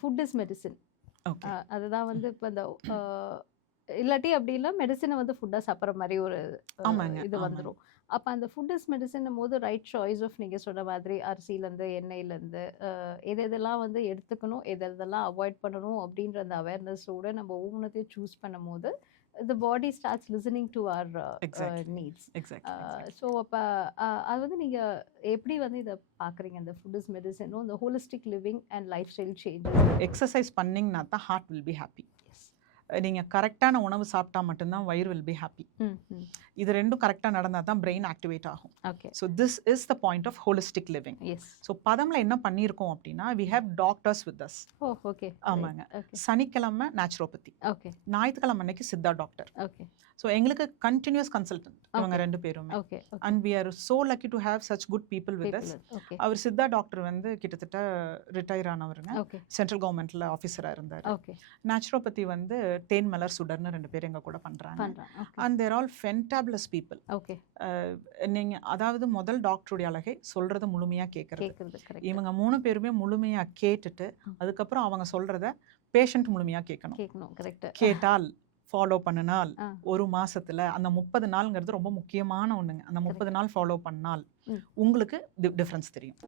Food is medicine. Okay. அதுதான் வந்து இப்ப இந்த இல்லாட்டி அப்படி இல்ல மெடிசின வந்து ஃபுட்டா சாப்பிடுற மாரி ஒரு ஆமாங்க, இது ஆமாங்க. வந்துரும். அப்ப அந்த ஃபுட் இஸ் மெடிசின்னும்போது ரைட் சாய்ஸ் ஆஃப் நீங்க சொன்ன மாதிரி அரிசியிலருந்து, எண்ணெயிலருந்து எது எதெல்லாம் வந்து எடுத்துக்கணும், எது எதெல்லாம் அவாய்ட் பண்ணணும் அப்படின்ற அந்த அவேர்னஸோட நம்ம ஒவ்வொன்னத்தையும் சூஸ் பண்ணும்போது, the body starts listening to our exactly, needs. Exactly, exactly. So அப்ப அது வந்து நீங்க எப்படி வந்து இத பார்க்குறீங்க? அந்த ஃபுட் இஸ் மெடிசினும், இந்த holistic living and lifestyle changes. Exercise பண்ணீங்கன்னா தான் heart will be happy. Yes. நீங்க கரெக்டான உணவு சாப்பிட்டா மட்டும் தான் வயிறு வில் பி ஹாப்பி. ம், ம். இது 2ம் கரெக்ட்டா நடந்தா தான் பிரெயின் ஆக்டிவேட் ஆகும். Okay. So this is the point of holistic living. Yes. So பதம்ல என்ன பண்ணியிருக்கோம் அப்படின்னா, we have doctors with us. Oh! Okay. ஆமாங்க. ஓகே. சனிக்கிழமை நேச்சுரோபதி, ஓகே. ஞாயிற்றுக்கிழமை அன்னைக்கு சித்தா டாக்டர். ஓகே. ஸோ எங்களுக்கு கண்டினியூஸ் கன்சல்டன்ட் இவங்க Okay. 2 பேருமே. Okay. And we are so lucky to have such good people with us. Okay. அவர் சித்தா டாக்டர் வந்து கிட்டத்தட்ட ரிட்டையர் ஆனவருங்க. ஓகே. சென்ட்ரல் கவர்மெண்ட்ல ஆஃபீஸரா இருந்தார். ஓகே. நேச்சுரோபதி வந்து தேன்மலர் சுடர்னு 2 பேர் எங்க கூட பண்றாங்க. பண்றேன். Okay. And they're all fantabulous people. Okay. நீங்க அதாவது முதல் டாக்டருடைய அழகை சொல்றத முழுமையா கேட்கறது. கேக்குறது கரெக்ட். இவங்க 3 பேருமே முழுமையா கேட்டுட்டு அதுக்கப்புறம் அவங்க சொல்றத பேஷண்ட் முழுமையா கேட்கணும். கேட்கணும். கரெக்ட். கேட்டால் ஃபாலோ பண்ணினால் ஆ. 1 மாசத்துல அந்த 30 நாள்ங்கிறது ரொம்ப முக்கியமான ஒண்ணுங்க. அந்த 30 நாள் ஃபாலோ பண்ணால் ம். உங்களுக்கு டிஃபரன்ஸ் தெரியும்.